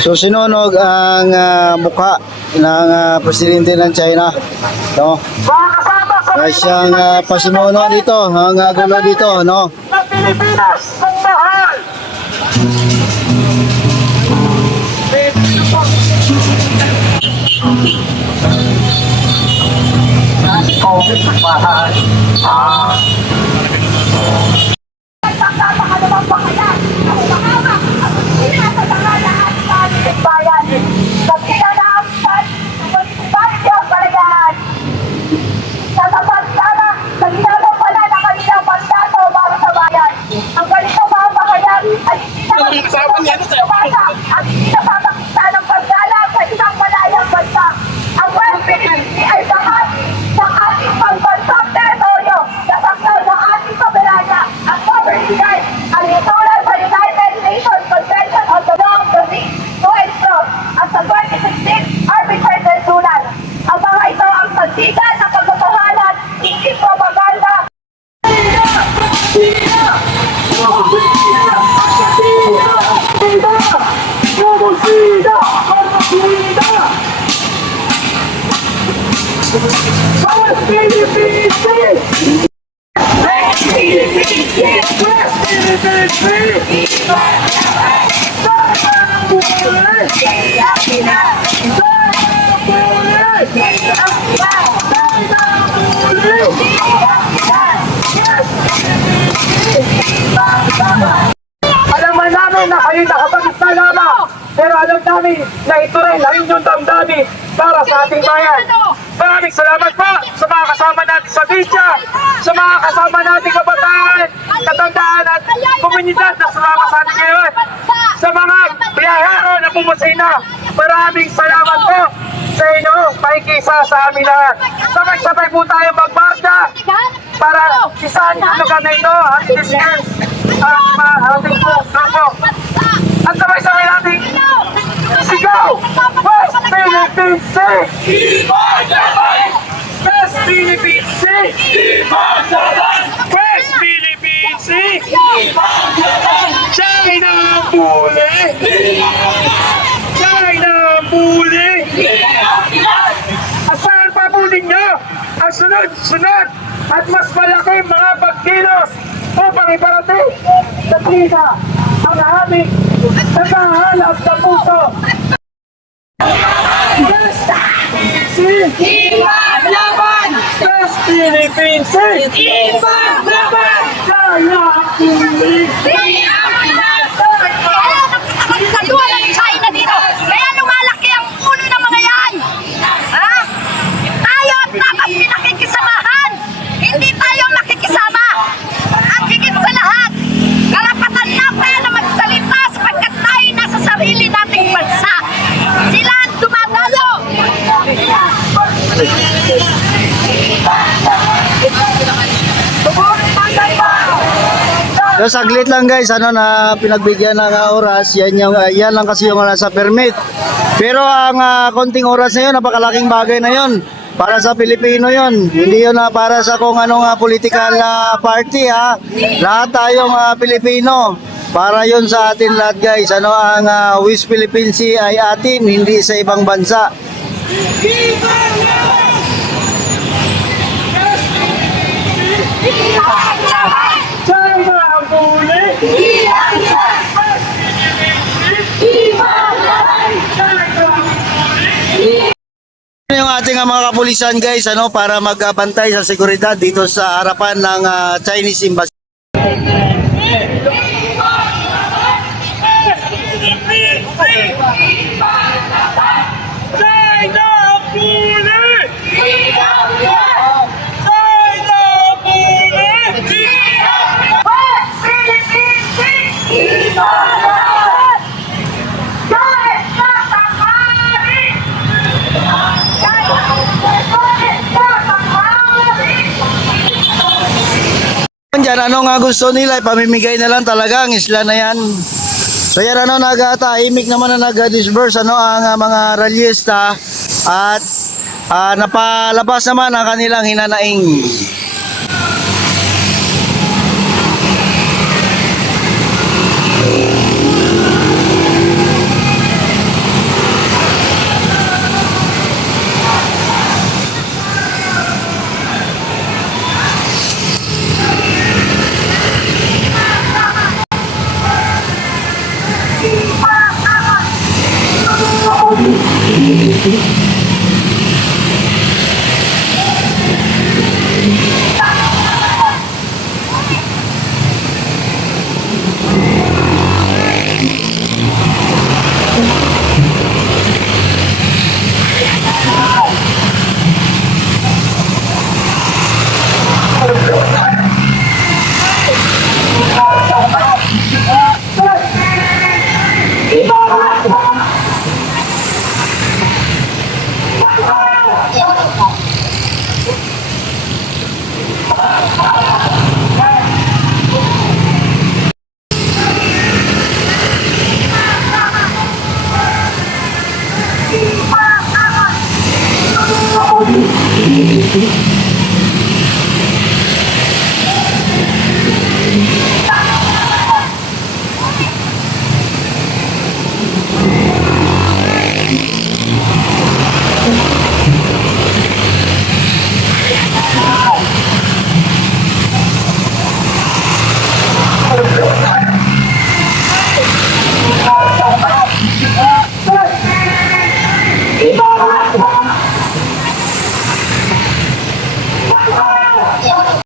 So sinunog ang mukha ng presidente ng China, no? Kaya siyang pasimuno dito, ang gulo dito, no? Sa Pilipinas, ng mahal. Pagpapakalabang bakayan, ang mahaba, ang pinapagangalahan sa ating bayan. Sa pinanaamsan, municipality of Balayan. Sa tapansama, sa ginagawa pala ng kanilang mandato para sa bayan. Ang ganito mga bakayan ay hindi na at hindi napapakita ng pagdala sa isang malayang bansa. Ang West Philippines ay lahat ng ating pagbansang teritoryo na sakto ng ating soberanya at sovereignty ang itulad sa United Nations Convention on the Law of the Sea to and from at sa 2016 Arbitrary Tribunal. Ang mga ito ang sandigan ng pagkakahalan, hindi propaganda. Alaman namin na kayo nakapag-isa lamang, pero alam namin na ito rin ang inyong damdamin para sa ating bayan. Maraming salamat po sa mga kasama natin sa media, sa mga kasama natin kabataan, katandaan at komunidad na sumama sa atin ngayon. Sa mga biyahero na pumusina, maraming salamat po sa inyo, pakikisa sa amin lahat. Sabay-sabay po tayo magmarcha para isahan ang lugar na ito, ang citizens, ang ating grupo. At sabay-sabay natin sigaw! West Philippine Sea! West Philippine Sea! West Philippine Sea! China ang buli! China ang buli! Asahan pa po ninyo ang sunod-sunod at mas malaki mga pagkilos upang iparating sa China ang aming naghahanap sa puso. Ipaglaban! West Philippine Sea! Ipaglaban! China ang buli! Nakakagawa ng China dito. Kaya lumalaki ang ulo ng mga yan. Ha? Tayo dapat pinakikisamahan. Hindi tayo nakikisama. At higit sa lahat, karapatan natin na magsalita sapagkat tayo nasa sarili nating bansa. Sila ang dumadalo. So saglit lang guys, ano na pinagbigyan ng oras, yan lang kasi yung nasa permit. Pero ang konting oras na yun, napakalaking bagay na yun. Para sa Pilipino yun. Hindi yun para sa kung anong political party ha. Lahat tayong Pilipino. Para yun sa atin lahat guys. Ano ang West Philippine Sea ay atin, hindi sa ibang bansa. China ang huli! Yung ating mga kapulisan guys, ano, para magbantay sa seguridad dito sa harapan ng Chinese Embassy. China ang huli! China ang huli! Diyan, ano nga gusto nila, ipamimigay na lang talaga ang isla na yan. So yan ano, nag-tahimik naman na nag-disperse ano, ang mga ralyista at napalabas naman ang kanilang hinanaing. Thank you.